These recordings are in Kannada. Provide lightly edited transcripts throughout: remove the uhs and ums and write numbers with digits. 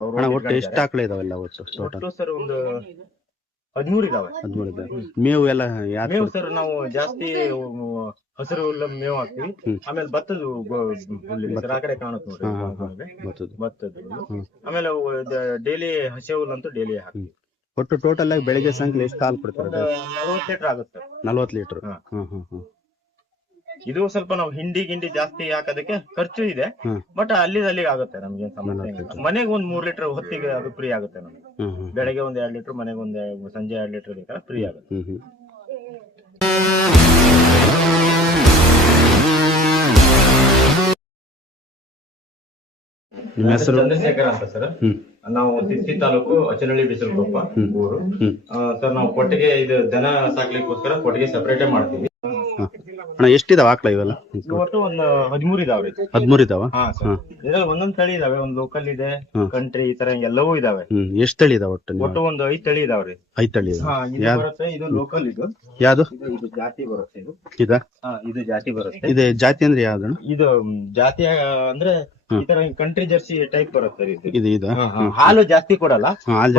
ಅವ್ರು ಅಣ್ಣ ರೋಡ್ ಒಟ್ಟು ಎಷ್ಟು ಆಕಳ ಇದಾವೆಲ್ಲ ಒಟ್ಟು ಟೋಟಲ್? ಒಟ್ಟು ಸರ್ ಒಂದು 13 ಇದಾವೆ. 13 ಇದಾವೆ. ಮೇವು ಎಲ್ಲ ಯಾರು ಮೇವು ಸರ್ ನಾವು ಜಾಸ್ತಿ ಹಸಿರು ಹುಲ್ಲು ಮೇವು ಹಾಕ್ತಿವಿ. ಆಮೇಲೆ ಭತ್ತದ ಹುಲ್ಲಿದೆ ಸರ್, ಆ ಕಡೆ ಕಾಣುತ್ತೆ ನೋಡ್ರಿ ಭತ್ತದ ಹುಲ್ಲು. ಆಮೇಲೆ ಡೈಲಿ ಹಸಿ ಹುಲ್ಲಂತೂ ಡೈಲಿ ಹಾಕ್ತಿವಿ. ಒಟ್ಟು ಟೋಟಲ್ ಆಗಿ ಬೆಳಿಗ್ಗೆ ಸಾಯಂಕಾಲ ಎಷ್ಟು ಹಾಲು ಕೊಡ್ತಾರೆ? 40 ಲೀಟರ್ ಆಗುತ್ತೆ. 40 ಲೀಟರ್. ಇದು ಸ್ವಲ್ಪ ನಾವು ಹಿಂಡಿ ಜಾಸ್ತಿ ಹಾಕೋದಕ್ಕೆ ಖರ್ಚು ಇದೆ, ಬಟ್ ಅಲ್ಲಿ ಆಗುತ್ತೆ ನಮ್ಗೆ ಸಮಸ್ಯೆ ಇಲ್ಲ. ಮನೆಗೆ ಒಂದ್ 3 ಲೀಟರ್ ಹೊತ್ತಿಗೆ ಅದು ಫ್ರೀ ಆಗುತ್ತೆ ನಮ್ಗೆ. ಬೆಳಗ್ಗೆ ಒಂದ್ 2 ಲೀಟರ್, ಮನೆಗೆ ಒಂದ್ ಸಂಜೆ 2 ಲೀಟರ್ ಬೇಕಾದ್ರೆ ಫ್ರೀ ಆಗುತ್ತೆ. ನಿಮ್ಮ ಹೆಸರು? ಚಂದ್ರಶೇಖರ್ ಅಂತ ಸರ್. ನಾವು ತಿರ್ಸಿ ತಾಲೂಕು ಅಚನಹಳ್ಳಿ ಬಿಸಲಕೊಪ್ಪ ಊರು. ಸರ್ ನಾವು ಕೊಟ್ಟಿಗೆ ಇದು ದನ ಸಾಕ್ಲಿಕ್ಕೋಸ್ಕರ ಕೊಟ್ಟಿಗೆ ಸೆಪರೇಟ್ ಮಾಡ್ತೀವಿ. ಅಣ್ಣ ಎಷ್ಟಿದಾವ ಆಕಳ ಇವೆಲ್ಲ? ಒಟ್ಟು ಒಂದು 13 ಇದಾವ್ರಿ. 13 ಇದಾವ? ಇದ್ರಲ್ಲಿ ಒಂದೊಂದ್ ತಳಿ ಇದಾವೆ, ಒಂದ್ ಲೋಕಲ್ ಇದೆ, ಕಂಟ್ರಿ, ಈ ತರ ಎಲ್ಲವೂ ಇದಾವೆ. ಎಷ್ಟ್ ತಳಿ ಇದಾವ ಒಟ್ಟು? ಒಟ್ಟು ಒಂದು 5 ತಳಿ ಇದಾವ್ರಿ. 5 ತಳಿ ಬರುತ್ತೆ. ಇದು ಲೋಕಲ್, ಇದು ಯಾವ್ದು? ಇದು ಜಾತಿ ಬರುತ್ತೆ. ಇದು ಜಾತಿ ಬರುತ್ತೆ. ಇದೆ ಜಾತಿ ಅಂದ್ರೆ ಯಾವ್ದು? ಇದು ಜಾತಿ ಅಂದ್ರೆ ಈ ತರ ಕಂಟ್ರಿ ಜರ್ಸಿ ಟೈಪ್ ಬರುತ್ತೆ. ಇದು ಹಾಲು ಜಾಸ್ತಿ ಕೊಡಲ್ಲ,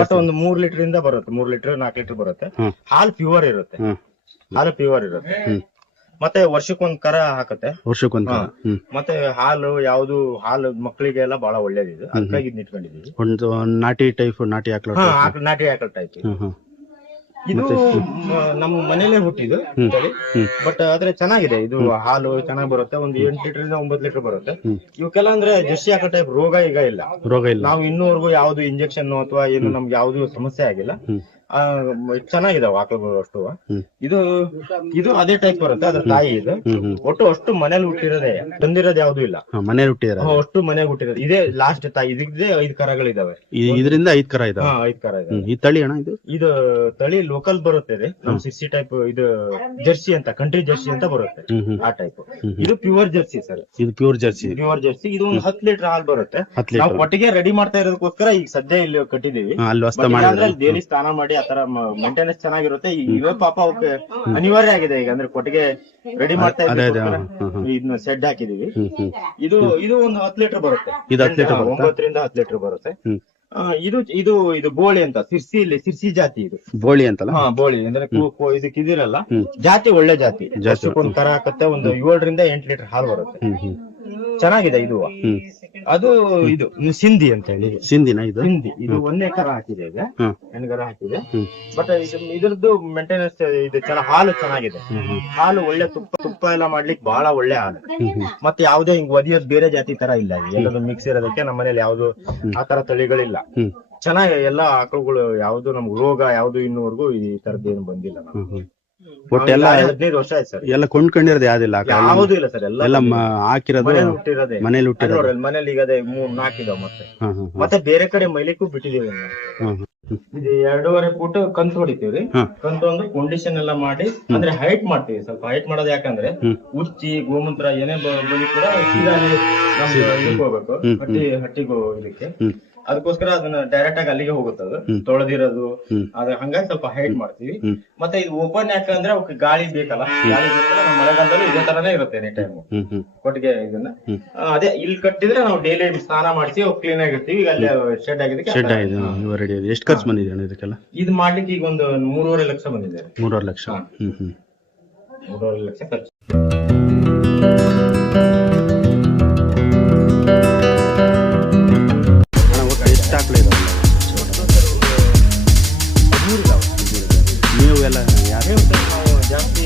ಬಟ್ ಒಂದು 3 ಲೀಟರ್ ಇಂದ ಬರುತ್ತೆ. 3 ಲೀಟರ್ 4 ಲೀಟರ್ ಬರುತ್ತೆ. ಹಾಲು ಪ್ಯೂರ್ ಇರುತ್ತೆ. ಮತ್ತೆ ವರ್ಷಕ್ಕೊಂದ್ ಕರ ಹಾಕತ್ತೆ. ಮತ್ತೆ ಹಾಲು ಹಾಲು ಮಕ್ಕಳಿಗೆ ಎಲ್ಲ ಬಹಳ ಒಳ್ಳೇದಿದೆ, ಅದಕ್ಕಾಗಿ ಇದ್ ಇಟ್ಕೊಂಡಿದೀವಿ. ಒಂದು ನಾಟಿ ಟೈಪ್, ನಾಟಿ ಆಕಳ ಟೈಪ್. ಇದು ನಮ್ಮ ಮನೇಲೆ ಹುಟ್ಟಿದ್ದು ತಳಿ, ಬಟ್ ಆದ್ರೆ ಚೆನ್ನಾಗಿದೆ. ಇದು ಹಾಲು ಚೆನ್ನಾಗಿ ಬರುತ್ತೆ. ಒಂದು 8 ಲೀಟರ್ ಇಂದ 9 ಲೀಟರ್ ಬರುತ್ತೆ. ಇವಕ್ಕೆಲ್ಲ ಅಂದ್ರೆ ಜರ್ಸಿ ಆಕಳ ಟೈಪ್ ರೋಗ ಇಲ್ಲ. ನಾವು ಇನ್ನೂವರೆಗೂ ಯಾವ್ದು ಇಂಜೆಕ್ಷನ್ ಅಥವಾ ಏನು ನಮ್ಗೆ ಯಾವ್ದು ಸಮಸ್ಯೆ ಆಗಿಲ್ಲ. ಚೆನ್ನಾಗಿದಾವ ಆಕಳುಗಳು ಅಷ್ಟು. ಇದು ಅದೇ ಟೈಪ್ ಬರುತ್ತೆ, ಅದ್ರ ತಾಯಿ. ಇದು ಒಟ್ಟು ಅಷ್ಟು ಮನೇಲಿ ಹುಟ್ಟಿರೋದೇ, ತಂದಿರೋದು ಯಾವ್ದು ಇಲ್ಲ. ಮನೇಲಿ ಹುಟ್ಟಿರ ಅಷ್ಟು ಮನೆಗೆ ಹುಟ್ಟಿರೋದು ಇದೇ ಲಾಸ್ಟ್ ತಾಯಿ. ಇದಕ್ಕೆ 5 ಕರಗಳಿದಾವೆ. ಇದರಿಂದ 5 ಕರ ಇದಾವೆ. 5 ಕರ ಇದಾವೆ. ಈ ತಳಿ ಅಣ್ಣ ಇದು ತಳಿ ಲೋಕಲ್ ಬರುತ್ತೆ. ನಮ್ 60 ಟೈಪ್. ಇದು ಜರ್ಸಿ ಅಂತ, ಕಂಟ್ರಿ ಜರ್ಸಿ ಅಂತ ಬರುತ್ತೆ, ಆ ಟೈಪ್. ಇದು ಪ್ಯೂರ್ ಜರ್ಸಿ ಸರ್. ಇದು ಪ್ಯೂರ್ ಜರ್ಸಿ. ಇದು ಒಂದು 10 ಲೀಟರ್ ಹಾಲು ಬರುತ್ತೆ. ನಾವು ಒಟ್ಟಿಗೆ ರೆಡಿ ಮಾಡ್ತಾ ಇರೋದಕ್ಕೋಸ್ಕರ ಈಗ ಸದ್ಯ ಇಲ್ಲಿ ಕಟ್ಟಿದೀವಿ. ಡೈಲಿ ಸ್ನಾನ ಮಾಡಿ ಆತರ ಮೇಂಟೆನೆನ್ಸ್ ಚೆನ್ನಾಗಿರುತ್ತೆ. ಇವಾಗ ಪಾಪ ಅವಕ್ಕೆ ಅನಿವಾರ್ಯ ಆಗಿದೆ ಈಗ, ಅಂದ್ರೆ ಕೊಟ್ಟಿಗೆ ರೆಡಿ ಮಾಡ್ತಾ ಇದ್ದೀವಿ, ಇದನ್ನ ಸೆಡ್ ಹಾಕಿದೀವಿ. ಇದು ಒಂದು 10 ಲೀಟರ್ ಬರುತ್ತೆ. 9 ರಿಂದ 10 ಲೀಟರ್ ಬರುತ್ತೆ. ಇದು ಬೋಳಿ ಅಂತ, ಸಿರ್ಸಿ ಜಾತಿ. ಇದು ಬೋಳಿ ಅಂತಲ್ಲ? ಬೋಳಿ ಅಂದ್ರೆ ಇದಕ್ಕೆ ಇದಿರಲ್ಲ, ಜಾತಿ ಒಳ್ಳೆ ಜಾತಿ. ಒಂದ್ ಕರ ಹಾಕತ್ತೆ. ಒಂದು 7 ರಿಂದ 8 ಲೀಟರ್ ಹಾಲು ಬರುತ್ತೆ. ಚೆನ್ನಾಗಿದೆ ಇದು. ಅದು ಇದು ಸಿಂಧಿ ಅಂತ ಹೇಳಿ. ಸಿಂಧಿನ ಇದು? ಇದು ಒಂದೇ ಕರ ಹಾಕಿದೆ, ಈಗ ಹೆಣ್ಗರ ಹಾಕಿದೆ. ಬಟ್ ಇದ್ರದ್ದು ಮೇಂಟೆನೆನ್ಸ್ ಇದು ಹಾಲು ಚೆನ್ನಾಗಿದೆ. ಹಾಲು ಒಳ್ಳೆ ತುಪ್ಪ ಎಲ್ಲ ಮಾಡ್ಲಿಕ್ಕೆ ಬಹಳ ಒಳ್ಳೆ ಹಾಲು. ಮತ್ತೆ ಯಾವ್ದೇ ಹಿಂಗ್ ಒದಿಯೋದು ಬೇರೆ ಜಾತಿ ತರ ಇಲ್ಲ. ಎಲ್ಲದು ಮಿಕ್ಸ್ ಇರೋದಕ್ಕೆ ನಮ್ಮ ಮನೇಲಿ ಯಾವ್ದು ಆತರ ತಳಿಗಳಿಲ್ಲ. ಚೆನ್ನಾಗಿ ಎಲ್ಲಾ ಆಕಳುಗಳು, ಯಾವ್ದು ನಮ್ಗೆ ರೋಗ ಯಾವ್ದು ಇನ್ನೂವರೆಗೂ ಈ ತರದ್ದು ಏನು ಬಂದಿಲ್ಲ. ಒಟ್ಟೆಲ್ಲ 15 ವರ್ಷ ಆಯ್ತು ಸರ್. ಎಲ್ಲ ಕೊಂಡ್ಕೊಂಡಿರೋದು ಯಾವ್ದಿಲ್ಲ? ಯಾವ್ದು ಇಲ್ಲ ಸರ್, ಎಲ್ಲ ಹಾಕಿರೋದು ಹುಟ್ಟಿರೋದೇ. ಮನೇಲಿ ಹುಟ್ಟಿರೋದು. ಮನೇಲಿ ಈಗ 3-4 ಇದಾವ. ಮತ್ತೆ ಬೇರೆ ಕಡೆ ಮೈಲಿಕ್ಕೂ ಬಿಟ್ಟಿದೀವಿ. ಇದು 2.5 ಫೂಟ್ ಕಂತು ಹೊಡಿತೀವ್ರಿ. ಕಂತು ಅಂದ್ರೆ ಕಂಡೀಷನ್ ಎಲ್ಲ ಮಾಡಿ, ಅಂದ್ರೆ ಹೈಟ್ ಮಾಡ್ತೀವಿ. ಸ್ವಲ್ಪ ಹೈಟ್ ಮಾಡೋದು ಯಾಕಂದ್ರೆ ಉಚ್ಚಿ ಗೋಮೂತ್ರ ಏನೇ ಬಂದು ಕೂಡ ಹೋಗ್ಬೇಕು ಹಟ್ಟಿಗೂ ಇದಕ್ಕೆ. ಅದಕ್ಕೋಸ್ಕರ ಅದನ್ನ ಡೈರೆಕ್ಟ್ ಆಗಿ ಅಲ್ಲಿಗೆ ಹೋಗುತ್ತದು, ತೊಳೆದಿರೋದು. ಅದ್ರ ಹಂಗಾಗಿ ಸ್ವಲ್ಪ ಹೈಟ್ ಮಾಡ್ತೀವಿ. ಮತ್ತೆ ಇದು ಓಪನ್ ಯಾಕಂದ್ರೆ ಅವಕ್ಕೆ ಗಾಳಿ ಬೇಕಲ್ಲ. ಗಾಳಿ ಬೇಕಲ್ಲ. ನಮ್ಮ ಮಳೆಗಾಲದಲ್ಲೂ ಇದೇ ತರಾನೇ ಇರುತ್ತೆ ಎನಿ ಟೈಮ್ ಕೊಟ್ಟಿಗೆ. ಇದನ್ನ ಅದೇ ಇಲ್ಲಿ ಕಟ್ಟಿದ್ರೆ ನಾವು ಡೈಲಿ ಸ್ನಾನ ಮಾಡಿಸಿ ಕ್ಲೀನ್ ಆಗಿರ್ತೀವಿ. ಈಗ ಅಲ್ಲಿ ಶೆಡ್ ಆಗಿದೆ. ಎಷ್ಟು ಖರ್ಚು ಬಂದಿದೆ ಅಣ್ಣ ಇದಕ್ಕೆಲ್ಲ? ಇದು ಮಾಡ್ಲಿಕ್ಕೆ ಈಗ ಒಂದು 3.5 ಲಕ್ಷ ಬಂದಿದೆ. 3.5 ಲಕ್ಷ. 3.5 ಲಕ್ಷ ಖರ್ಚು. ನೀವು ಎಲ್ಲ ನಾವು ಜಾಸ್ತಿ